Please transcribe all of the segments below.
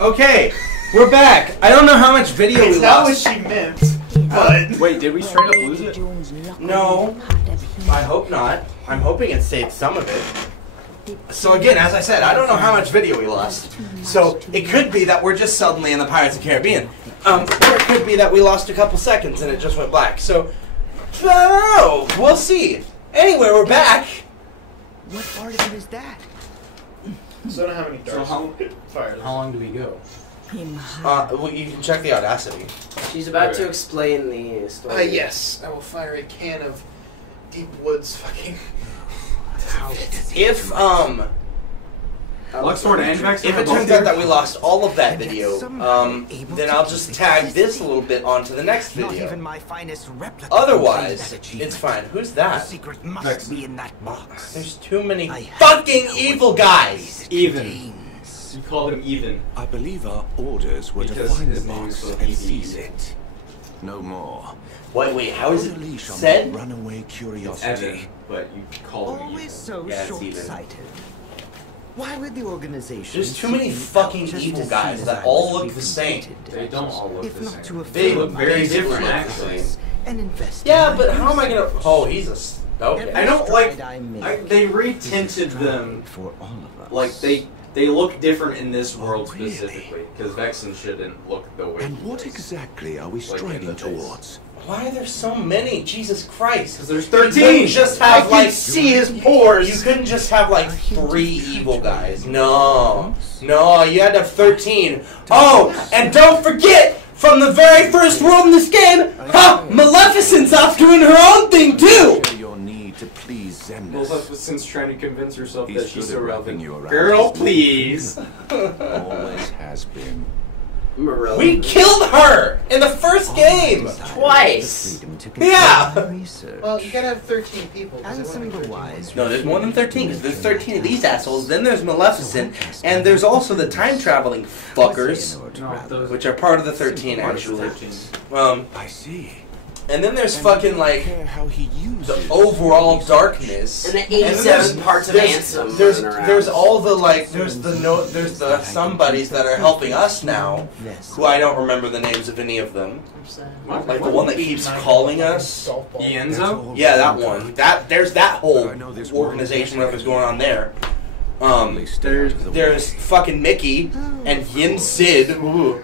Okay, we're back. I don't know how much video we That lost. was what she meant. But wait, did we straight up lose it? No, I hope not. I'm hoping it saved some of it. So again, as I said, I don't know how much video we lost. So it could be that we're just suddenly in the Pirates of the Caribbean. Or it could be that we lost a couple seconds and it just went black. So, I don't know. We'll see. Anyway, we're back. What part of it is that? so I don't know how many darts. how fires. How long do we go? Well, you can check the Audacity. She's about to explain the story. Yes, I will fire a can of Deep Woods fucking. If Luxord and Vex. If it turns out that we lost all of that video, then I'll just tag this a little bit onto the next Not video. even my finest replica. Otherwise, contains that achievement. it's fine. Who's The that? secret must be in that box. There's too many I have fucking to know evil what guys. it Even. contains. You called him even. I believe our orders were to Because find the his name box is and EV. seize it. No more. Wait, how is Put a it leash on said? that runaway It's curiosity. Evan, but you called him Always even. so Yeah, it's even. short-sighted. Why would the organization? There's too many seek fucking out just evil as guys soon that as all I was look to be the same. completed? They don't all look If the not same. to They look affirm very my different, success actually. And invest Yeah, in but my how am I gonna? research. Oh, he's a. Okay. I don't like. Stride I make They retinted them. for all of us. Like they look different in this world Oh, really? specifically because Vexen shouldn't look the way. And he what does. exactly are we Like in striding the face. towards? Why are there so many? Jesus Christ! Because there's You couldn't 13. just I have can like see his pores. You couldn't just have like 3 evil guys. No, you had to have 13. Oh, and don't forget, from the very first world in this game, Maleficent's off doing her own thing too. Share your need to please Zemnis. Maleficent's trying to convince herself He's that she's good so at wrapping relevant. you around Girl, his please. Always has been. Morella. We killed her in the first game. Twice. Freedom to Yeah. continue research. Well, you gotta have 13 people. 'cause And they some wanna of the make 13 wise. No, there's more than 13 because there's 13 of these assholes. Then there's Maleficent, and there's also the time traveling fuckers, No, those which are part of the 13 Part of actually. 13. I see. And then there's fucking like Care how he uses the overall darkness. And the then 87 parts of Ansem There's running around. there's all the like there's the somebodies that are helping us now, who I don't remember the names of any of them. What? Like the one that keeps calling us. Golf ball. Ienzo? Yeah, that one. There's that whole organization, whatever's going on there. There's fucking Mickey and Yin Sid. Ooh.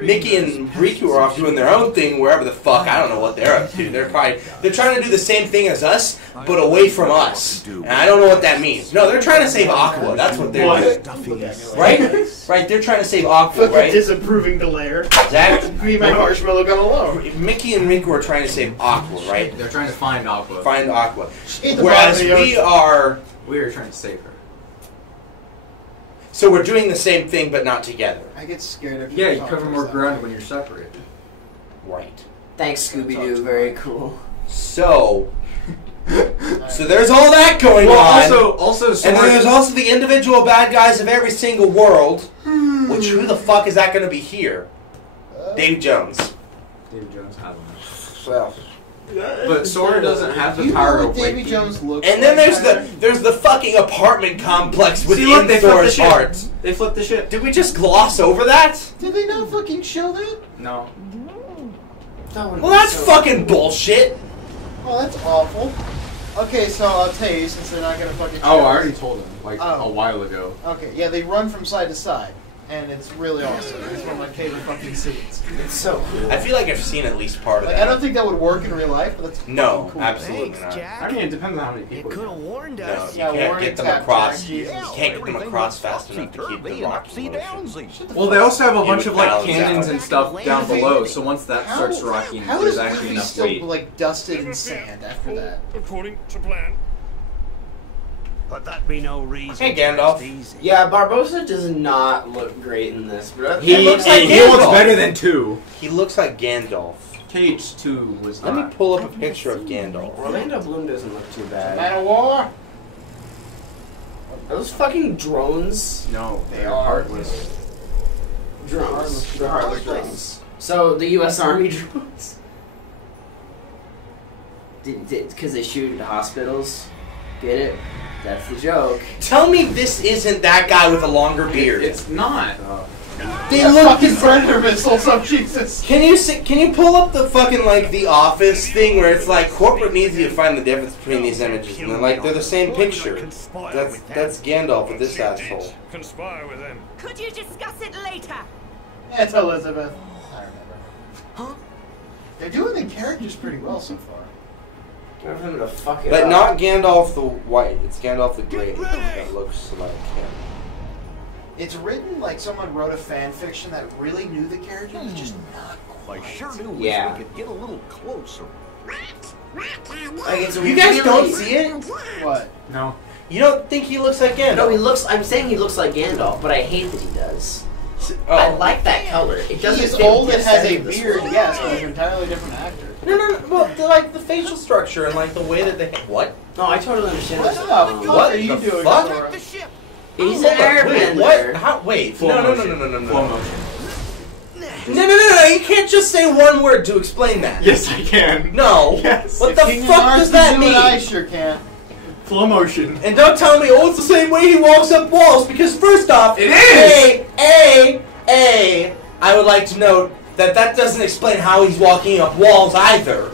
Mickey and Riku are off doing their own thing wherever the fuck. I don't know what they're up to. They're trying to do the same thing as us, but away from us. And I don't know what that means. No, they're trying to save Aqua. That's what they're doing. Right? Right, they're trying to save Aqua, Fucking right? disapproving Delaire. Exactly. Be my marshmallow come along. Mickey and Riku are trying to save Aqua, right? They're trying to find Aqua. Find Aqua. Eat the Whereas bottom of the we ocean. are... We are trying to save her. So we're doing the same thing, but not together. I get scared of Yeah, you cover more ground when you're separated. Right. Thanks, Scooby-Doo. Very cool. So there's all that going on. Also, And then there's also the individual bad guys of every single world. Which, who the fuck is that going to be here? Dave Jones. David Jones, I don't know. Well. But Sora doesn't have the You power know of what Davy waking. Jones looks And then like, there's the fucking apartment complex See, within look, they flipped the Thora's ship. heart. They flipped the ship. Did we just gloss over that? Did they not fucking show that? No. Well, that's fucking bullshit. Oh, that's awful. Okay, so I'll tell you, since they're not gonna fucking show Oh, I us. already told him, like, Oh. a while ago. Okay, yeah, they run from side to side. And it's really awesome. It's one of my favorite fucking scenes. It's so cool. I feel like I've seen at least part of Like, that. I don't think that would work in real life, but that's No, fucking cool. absolutely Thanks, not. Jack. I mean, it depends on how many You people. could have warned No, us. you Yeah, can't Warren get them tapped across. Jack. You can't get them across fast enough to keep the rocking motion. Well, they also have a You bunch would of, like, balance cannons out. and stuff down below, so once that starts rocking, How there's is actually Luffy enough still, weight. like, dusted in sand after that? According to plan. But that be no reason. Hey, Gandalf. to rest easy. Yeah, Barbosa does not look great in this, bro. He looks like he looks Gandalf. better than 2. He looks like Gandalf. KH2 was Let me not. pull up a picture of Gandalf. Orlando Bloom doesn't look too bad. Man of War? Are those fucking drones? No, They they're are. heartless. Drones. They're heartless drones. So, the U.S. Army drones? Because they shoot into hospitals? Get it? That's the joke. Tell me this isn't that guy with a longer beard. It's not. They look fucking predator missiles. Oh Jesus! Can you pull up the fucking like The Office thing where it's like corporate needs you to find the difference between these images and they're the same picture. That's Gandalf with this asshole. Conspire with them. Could you discuss it later? It's Elizabeth. I remember. Huh? They're doing the characters pretty well so far. I want him to fuck it But up. not Gandalf the White. It's Gandalf the Grey that looks like him. It's written like someone wrote a fan fiction that really knew the character, but just not quite. I sure do Yeah. wish we could get a little closer. Like, it's You guys really- don't see it? What? No. You don't think he looks like Gandalf? No, he looks. I'm saying he looks like Gandalf, but I hate that he does. Oh. I like that color. It doesn't. He's fit old the and has a aesthetic of this beard, film. yes, but he's an entirely different actor. No. Well, like the facial structure and like the way that they. What? No, I totally understand. What what's the going on. fuck What are you the doing, fuck? Sora? He's Hold an up, wait, airbender. what? How? Wait. Flow No. motion. Flow motion. No. You can't just say one word to explain that. Yes, I can. No. Yes. What If the King fuck Arthur does that can do it, I mean? sure can. Flow motion. And don't tell me, oh, it's the same way he walks up walls, because first off, It is! I would like to note that doesn't explain how he's walking up walls either.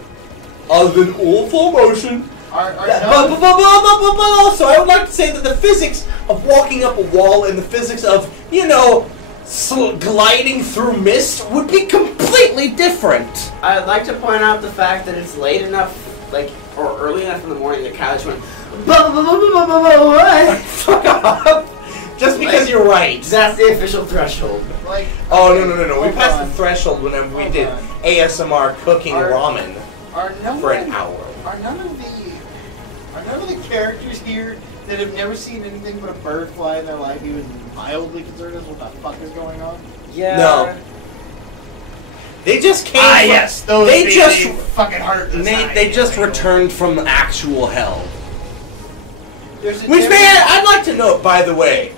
Other than all flow motion. But also, I would like to say that the physics of walking up a wall and the physics of, gliding through mist would be completely different. I'd like to point out the fact that it's late enough, or early enough in the morning that Kyle just went. What? Fuck off. Just because you're right. That's the official threshold. Like, Oh, no. We Hold passed on. the threshold whenever we Hold did on. ASMR cooking Are- ramen for an hour. Are none of the characters here that have never seen anything but a bird fly in their life even mildly concerned as what the fuck is going on? Yeah. No. They just came those they just fucking hurt. they just returned from actual hell. There's a Which, difference- man, I'd like to note, by the way,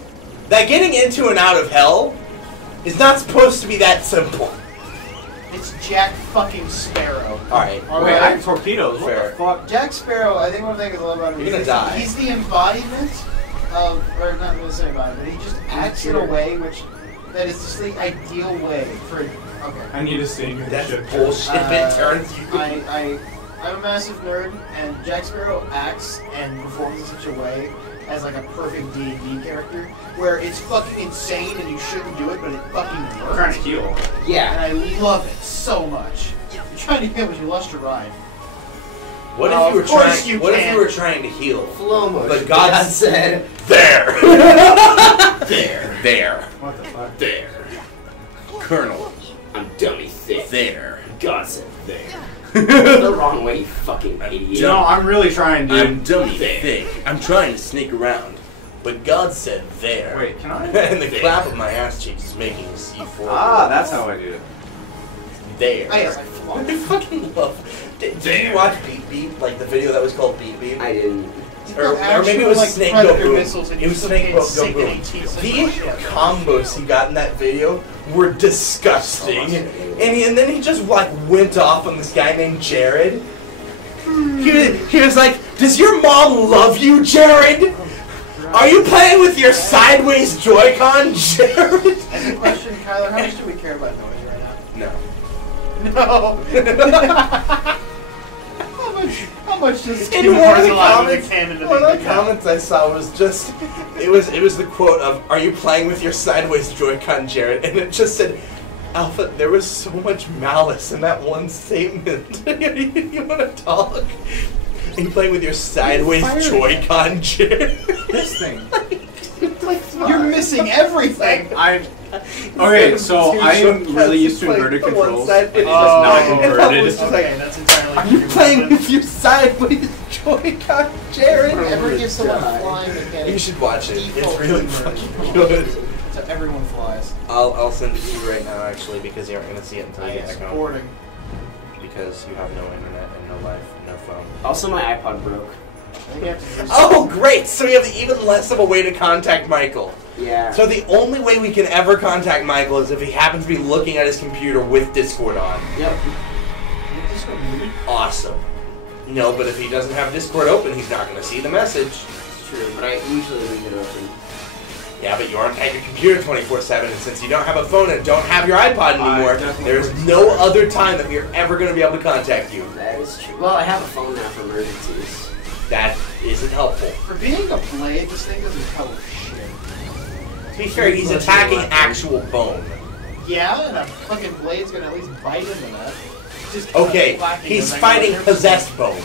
that getting into and out of hell is not supposed to be that simple. It's Jack fucking Sparrow. Alright. All Wait, right? I have torpedoes. What Fair. the fuck? Jack Sparrow, I think one thing is a lot about him. You're gonna is die. He's the embodiment of, or not going to say embodiment, but he just acts in a way that is just the ideal way for. Okay. I need to sing. That's bullshit. It turns you. I'm a massive nerd, and Jack Sparrow acts and performs in such a way as like a perfect D&D character, where it's fucking insane and you shouldn't do it, but it fucking I'm trying to works. heal. Yeah. And I love it so much. You're trying to get what you lost your ride. What Of if you were course trying? you What if can. you were trying to heal? Flow motion. But God said. There. There. What the fuck? There. Colonel. I'm dummy thick. There. God said there. The wrong way, you fucking idiot. No, I'm really trying, dude. I'm dummy thick. I'm trying to sneak around, but God said there. Wait, can I? And the clap of my ass cheeks is making you see forward. Ah, that's how I do it. There. Oh, yes, I flung I fucking love. Did you watch Beep Beep? Like the video that was called Beep Beep? I didn't. Or maybe it was like Snake Go Predator Boom. missiles and It was you Snake Go fucking Boom. sink The in a combos he got in that video were disgusting. And then he just like went off on this guy named Jared. He was like, "Does your mom love you, Jared? Are you playing with your sideways Joy-Con, Jared?" And the question, Kyler, how much do we care about noise right now? No. No. How much does In Kingdom one of Hearts the allow the comments, canon to one of be the comments I saw was just, it was the quote of, "Are you playing with your sideways Joy-Con, Jared?" And it just said, "Alpha, there was so much malice in that one statement." You want to talk? Are you playing with your sideways Joy-Con, Jared? This thing. You're missing everything. Okay, so I am really used to inverted controls. And it's not inverted. Okay, that's entirely. Are you playing with your sideways Joy-Con, Jared? Ever give someone flying mechanics? You should watch it. It's default really inverted. fucking good. So everyone flies. I'll send it to you right now, actually, because you aren't going to see it until I you am get back home. supporting. Because you have no internet and no life, no phone. Also, my iPod broke. Oh, great! So we have even less of a way to contact Michael. Yeah. So the only way we can ever contact Michael is if he happens to be looking at his computer with Discord on. Yep. Awesome. No, but if he doesn't have Discord open, he's not going to see the message. It's true, but I usually leave it open. Yeah, but you aren't at your computer 24/7, and since you don't have a phone and don't have your iPod anymore, there's no other time that we are ever going to be able to contact you. That is true. Well, I have a phone now for emergencies. That isn't helpful. For being a blade, this thing doesn't help shit. To be fair, he's attacking actual bone. Yeah, and a fucking blade's gonna at least bite into that. Just Okay, he's fighting possessed bone.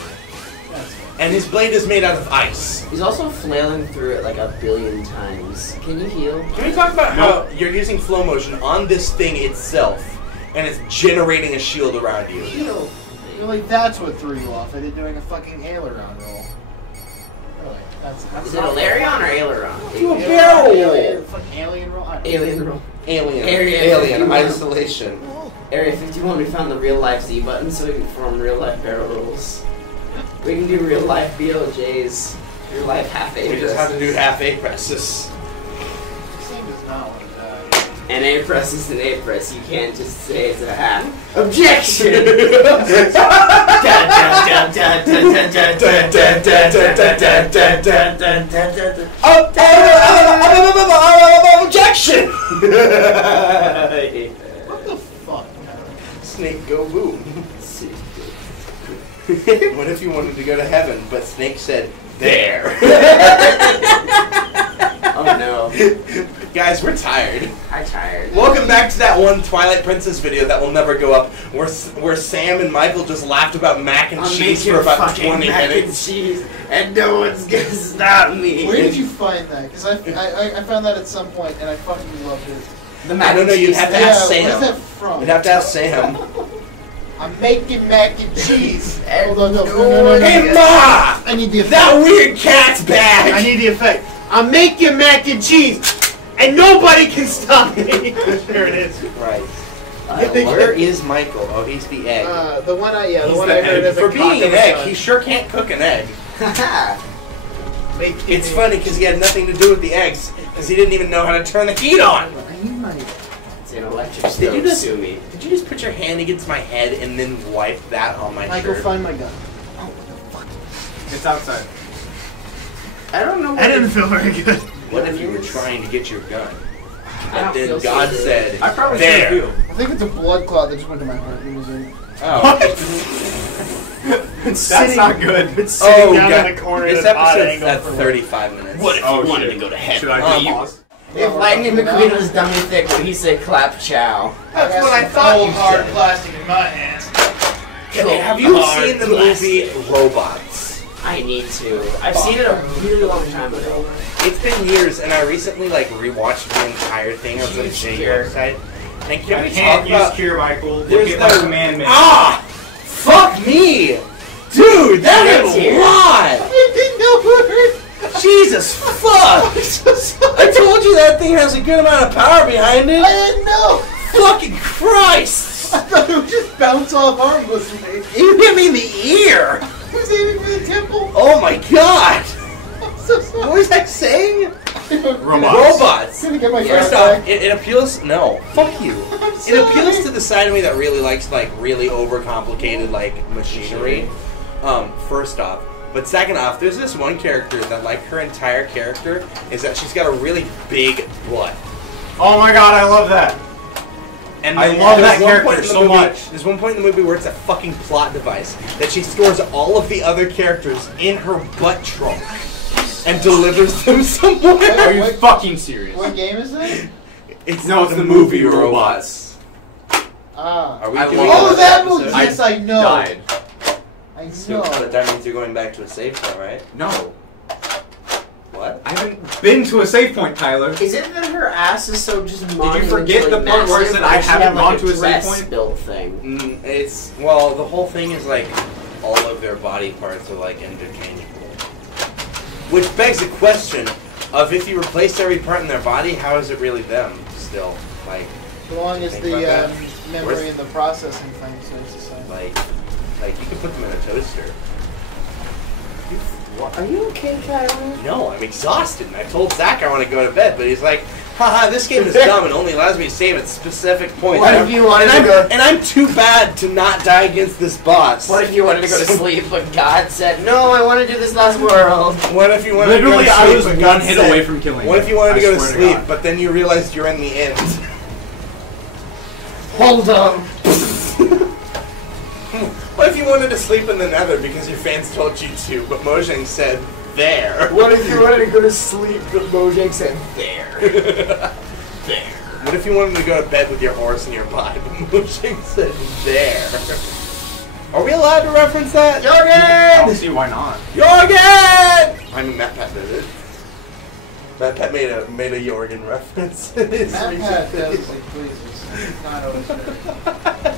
And his blade is made out of ice. He's also flailing through it like 1 billion times. Can you heal? Can we talk about how you're using flow motion on this thing itself, and it's generating a shield around you? Heal. Really, that's what threw you off. I did doing a fucking aileron roll. Really, that's Is it a Larion or Aileron? You a barrel roll. Alien roll. Alien roll. Alien. Area 51. Isolation. Area 51, we found the real life Z button so we can perform real life barrel rolls. We can do real life BOJs, real life half A. We just have to do half A presses. This thing does not want to die. An A press is an A press. You can't just say it's a half. Objection! Objection! What the fuck? Snake go boom. What if you wanted to go to heaven, but Snake said, there? Oh no. Guys, we're tired. I'm tired. Welcome back to that one Twilight Princess video that will never go up, where Sam and Michael just laughed about mac and cheese for about 20 minutes. Cheese, and no one's gonna stop me. Where did you find that? Because I found that at some point and I fucking loved it. The mac I don't know, you'd have to ask Sam. Where's that from? You'd have to ask Sam. I'm making mac and cheese. And Hold on, no. Hey, Ma! I need the effect. That weird cat's back! I need the effect. I'm making mac and cheese, and nobody can stop me. There it is. Right. Where is Michael? Oh, he's the egg. The one I He's heard egg. is For a being cock an of a egg, gun. he sure can't cook an egg. Make It's it- funny because he had nothing to do with the eggs because he didn't even know how to turn the heat on. I need my. It's an electric stove. Did you just sue me? Did you just put your hand against my head and then wipe that on my Michael, shirt? find my gun. It's outside. I don't know. I didn't feel very good. What if you were trying to get your gun? I don't But then feel so God good. said, I probably there. should I think it's a blood clot that just went to my heart. It was in. Oh. That's not good. It's sitting down God. in the corner This at an odd episode's angle at for 35 minutes. What if Oh, you wanted shit. to go to heaven? Should I pause? If Lightning McQueen was dummy thick, would he say clap chow? That's what I thought. Cold hard plastic in my hands. Have you Hard seen the plastic. movie Robots? I need to. I've seen it a really long time ago. It's been years, and I recently rewatched the entire thing. I was on the Cure. site. And can I we can't talk use about? cure, Michael. Look There's at my no- commandment. Ah! Fuck me! Dude, that That's is a here. lot! Jesus fuck! I told you that thing has a good amount of power behind I it! didn't know. Fucking Christ! I thought it would just bounce off harmlessly. You hit me in the ear! I was aiming for the temple. Oh my god! I'm so sorry. What was I saying? Robots. Robots! I'm gonna get my First cat off, back. it appeals. No, fuck you. I'm It appeals sorry. to the side of me that really likes really overcomplicated machinery. First off, but second off, there's this one character that her entire character is that she's got a really big butt. Oh my god, I love that. And I love there's that one character point in the so movie- much. There's one point in the movie where it's a fucking plot device that she stores all of the other characters in her butt trunk and delivers them somewhere. Are you fucking serious? What game is it? It's No, it's the movie Robots. Ah. Are we I doing love Oh, another that movie. episode? Yes, I know. Died. I So, know. but that means you're going back to a save point, right? No. What? I haven't been to a save point, Tyler. Is it that her ass is so just you forget the part where it said I haven't gone to a save point? Built thing. It's well, the whole thing is all of their body parts are interchangeable, which begs the question of if you replace every part in their body, how is it really them still? As long as Think the about that. memory Where's- and the processing thing stays the same. You can put them in a toaster. Are you okay, Tyler? No, I'm exhausted, and I told Zach I want to go to bed, but he's like, haha, this game is dumb and only allows me to save at specific points. What if you wanted to go? And I'm too bad to not die against this boss. What if you wanted to go to sleep, but God said, no, I want to do this last world? What if you wanted to go to sleep? I was but one God hit said, away from killing what if you wanted to go to swear sleep, God. but then you realized you're in the end? Hold on. What if you wanted to sleep in the nether because your fans told you to, but Mojang said, there? What if you wanted to go to sleep, but Mojang said, There. There. What if you wanted to go to bed with your horse nearby, but Mojang said, there? Are we allowed to reference that? I don't see why not. Jorgen! I mean, Matt Pat did it. Matt Pat made a Jorgen reference. Matt Pat does as he pleases. It's not always good.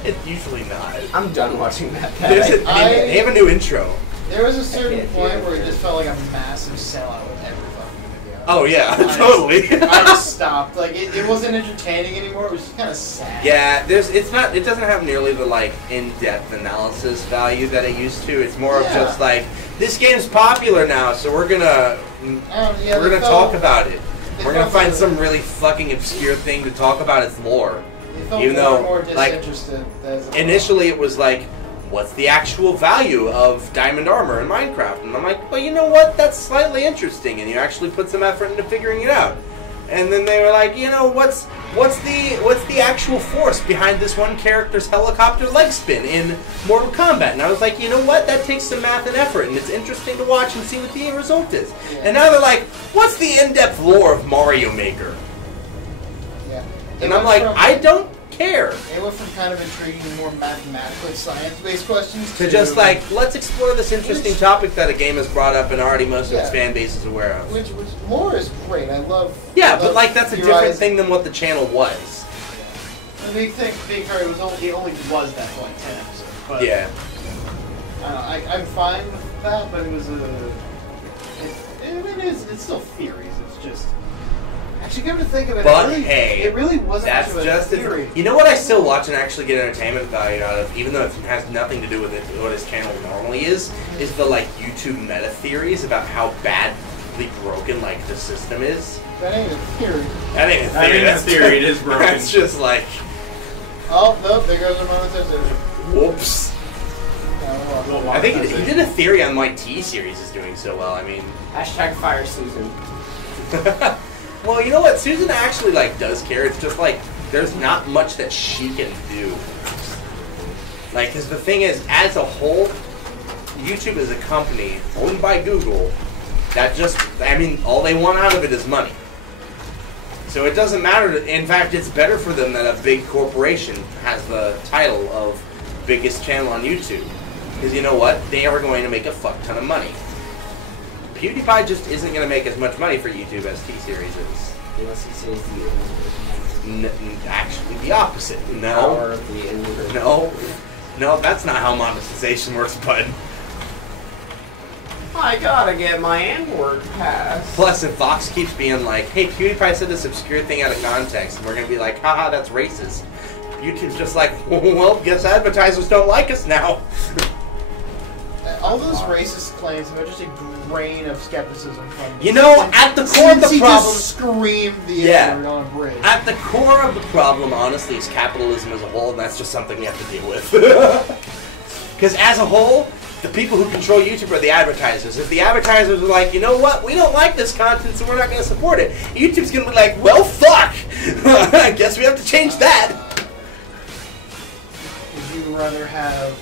It's usually not. I'm done watching that. They have a new intro. There was a certain can't point do where it it. just felt like a massive sellout with every fucking video. Oh yeah, I totally. I just stopped. Like it wasn't entertaining anymore. It was just kind of sad. Yeah, it doesn't have nearly the like in-depth analysis value that it used to. It's more of Yeah. just like, this game's popular now, so we're gonna Yeah, we're they gonna felt- talk about it. they We're gonna felt find like- some really fucking obscure thing to talk about its lore. They felt Even more though, and more like, disinterested. as a- Initially, it was like, what's the actual value of diamond armor in Minecraft? And I'm like, well, you know what? That's slightly interesting, and you actually put some effort into figuring it out. And then they were like, you know, what's the actual force behind this one character's helicopter leg spin in Mortal Kombat? And I was like, you know what? That takes some math and effort, and it's interesting to watch and see what the result is. Yeah. And now they're like, what's the in-depth lore of Mario Maker? Yeah. And I'm like, I don't care. It went from kind of intriguing to more mathematically science-based questions To just like, let's explore this interesting topic that a game has brought up and already most of its Yeah. fan base is aware of. which lore is great. I love. Yeah, I but love like that's a different theorizing. thing than what the channel was. The big thing, it only was that for like 10 episodes. But Yeah. I don't know, I'm fine with that, but it was it's still theories. It's just. Actually, come to think of it, But it really wasn't That's much of a just theory. it. You know what I still watch and actually get entertainment value out of, even though it has nothing to do with what his channel normally is the like YouTube meta theories about how badly broken like the system is. That ain't a theory. That ain't a That theory. ain't a That's theory, it is broken. That's just like, Oh, nope, there goes our monetization. whoops. Oh, I think he did a theory on why T-Series is doing so well. I mean, Hashtag fire Susan. well, you know what? Susan actually like does care. It's just like there's not much that she can do. Like, because the thing is, as a whole, YouTube is a company owned by Google that just, I mean, all they want out of it is money. So it doesn't matter. In fact, it's better for them that a big corporation has the title of biggest channel on YouTube. Because you know what? They are going to make a fuck ton of money. PewDiePie just isn't going to make as much money for YouTube as T-Series is. Unless he says the Actually, the opposite. power No. of the end. No, that's not how monetization works, bud. I gotta get my N-word pass. Plus, if Vox keeps being like, hey, PewDiePie said this obscure thing out of context, and we're going to be like, haha, that's racist. YouTube's just like, well, guess advertisers don't like us now. All those racist claims have just a grain of skepticism from You know, at the core of the he problem... just screamed the Yeah. N-word on a bridge. At the core of the problem, honestly, is capitalism as a whole, and that's just something we have to deal with. Because as a whole, the people who control YouTube are the advertisers. If the advertisers are like, you know what, we don't like this content, so we're not going to support it, YouTube's going to be like, well, fuck! I guess we have to change that. Would you rather have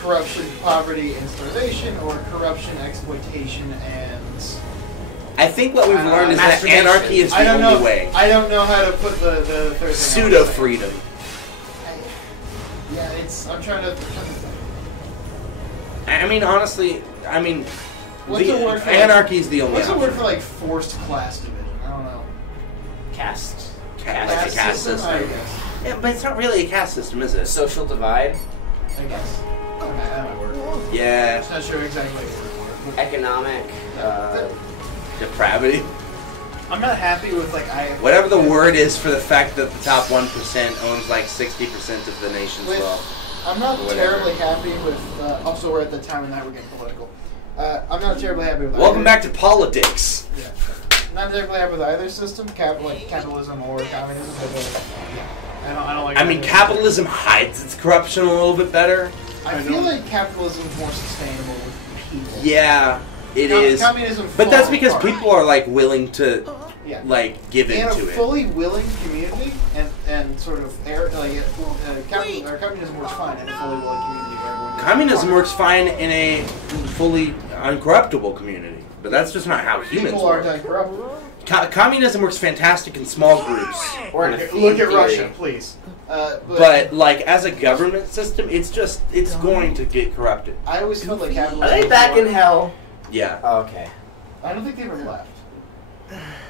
corruption, poverty, and starvation, or corruption, exploitation, and... I think what we've learned is that masturbation. anarchy is I the don't only know. way. I don't know how to put the third thing. Pseudo-freedom. Yeah, it's... I'm trying to... I mean, honestly, I mean, What's the word for anarchy is the only What's the option. word for, like, forced class division? I don't know. Caste. Like a caste system. I guess. Yeah, but it's not really a caste system, is it? Social divide. I guess. Okay, that might work. Yeah, I'm not sure exactly what it Economic. depravity. I'm not happy with, like, Whatever the word is for the fact that the top 1% owns like 60% of the nation's With- wealth. I'm not Whatever. terribly happy with. Also, we're at the time of night we're getting political. I'm not terribly happy with. Welcome back to politics. Yeah. not particularly happy with either system, capitalism or communism. But yeah, I don't like. I mean, capitalism hides its corruption a little bit better. I feel like capitalism is more sustainable with people. Yeah, it is. Communism, but that's because people are like willing to, yeah, like give into it. In a fully willing community, and sort of communism works fine in a fully willing community. Communism works fine in a fully uncorruptible community, but that's just not how humans people work. aren't uncorruptible. Communism works fantastic in small groups. Or Look at Russia, please. But like as a government system, it's going to get corrupted. I always felt like capitalism. Are they back in hell? Yeah. Oh, okay. I don't think they ever left.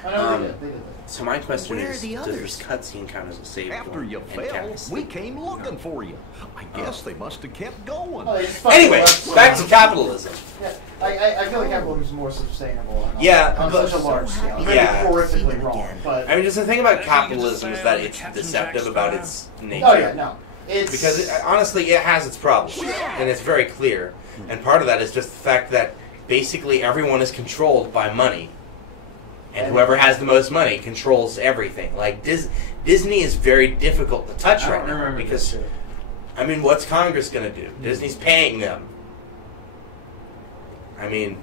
I know they did. So my question is, does this cutscene count as a save After point you and fell, count as we sleep? came looking for you. I guess they must have kept going. Anyway, back to capitalism. Yeah, I feel like capitalism is more sustainable. On but- such a large scale. Yeah. Maybe horrifically wrong, but I mean, just the thing about capitalism is that it's deceptive about its nature. oh yeah, no, it's Because honestly, it has its problems, and it's very clear. And part of that is just the fact that basically everyone is controlled by money. And whoever has the most money controls everything. Like Disney is very difficult to touch right now because, I mean, what's Congress going to do? Disney's paying them. I mean,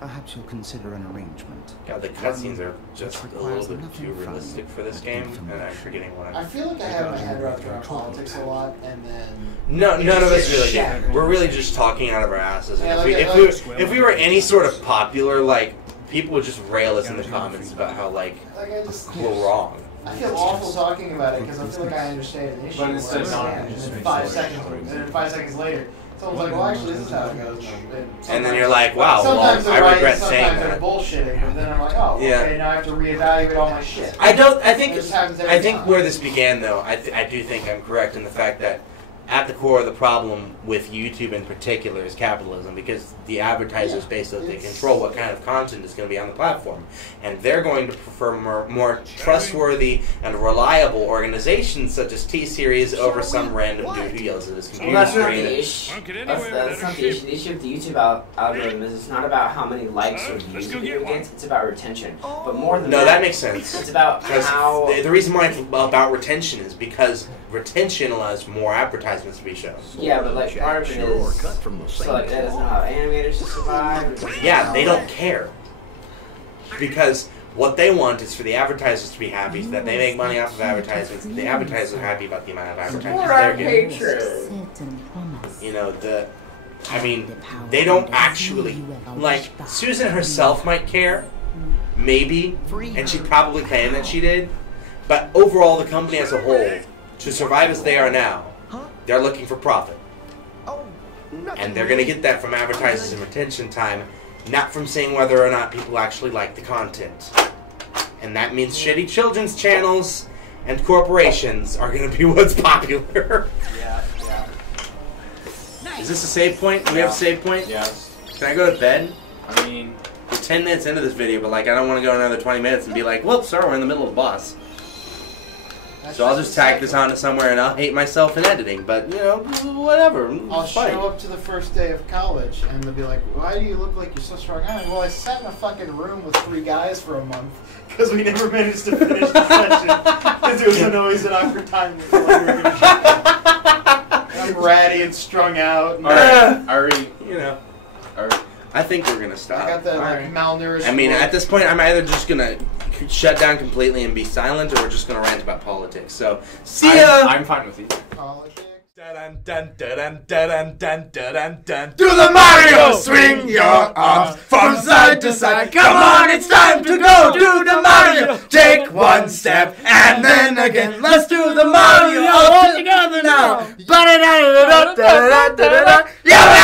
Perhaps you'll consider an arrangement. God, the cutscenes are just a little bit too realistic for this game, and I'm forgetting what I feel like I have my head wrapped around politics a lot, and then none of us really shattered. do. We're really just talking out of our asses. And Yeah, if we were any sort of popular, like, people would just rail us in the comments about how, like I just we're wrong. I feel awful talking about it because I feel like I understand an issue. But it's where I just stand, and then 5 seconds later, someone's like, well, actually, this is how it goes. And then you're like, wow, sometimes well, they're I right, regret and saying sometimes they're that. bullshitting, but then I'm like, oh, Yeah. okay, now I have to reevaluate all my shit. I It think just happens every time. where this began, though, I do think I'm correct in the fact that at the core of the problem with YouTube in particular is capitalism, because the advertisers basically control what kind of content is going to be on the platform, and they're going to prefer more trustworthy and reliable organizations such as T-Series over some random dude who yells at his computer Well, that's not screen. the issue. That's not the issue. The issue with the YouTube algorithm is it's not about how many likes or views video gets. It's about retention. But more than that makes sense. It's about Because how the reason why it's about retention is because retention allows more advertisements to be shown. yeah, but like part of it is cut from the same so like that doesn't allow animators to survive. Yeah, they don't care. Because what they want is for the advertisers to be happy, so that they make money off of advertisements, and the advertisers are happy about the amount of advertisements they're getting. You know, they don't actually, like, Susan herself might care, maybe, and she'd probably claim that she did, but overall the company as a whole, to survive as they are now, they're looking for profit. And they're going to get that from advertisers and retention time, not from seeing whether or not people actually like the content. And that means shitty children's channels and corporations are going to be what's popular. Yeah. Is this a save point? Do we have a save point? Yes. Can I go to bed? I mean, We're 10 minutes into this video, but like I don't want to go another 20 minutes and be like, whoops, sorry, we're in the middle of a boss. So I'll just tack this onto somewhere and I'll hate myself in editing, but you know, whatever. I'll it's fine. show up to the first day of college, and they'll be like, why do you look like you're so strong? I'm like, well, I sat in a fucking room with 3 guys for a month, because we never managed to finish the session, because it was always an awkward time. I'm ratty and strung out. And I think we're gonna stop. I got the malnourished. I mean, at this point, I'm either just gonna shut down completely and be silent, or we're just gonna rant about politics. So, see ya! I'm fine with you. politics. Do the Mario! Swing your arms from side to side. Come on, it's time to go! Do the Mario! Take one step and then again. Let's do the Mario all together now! Yeah!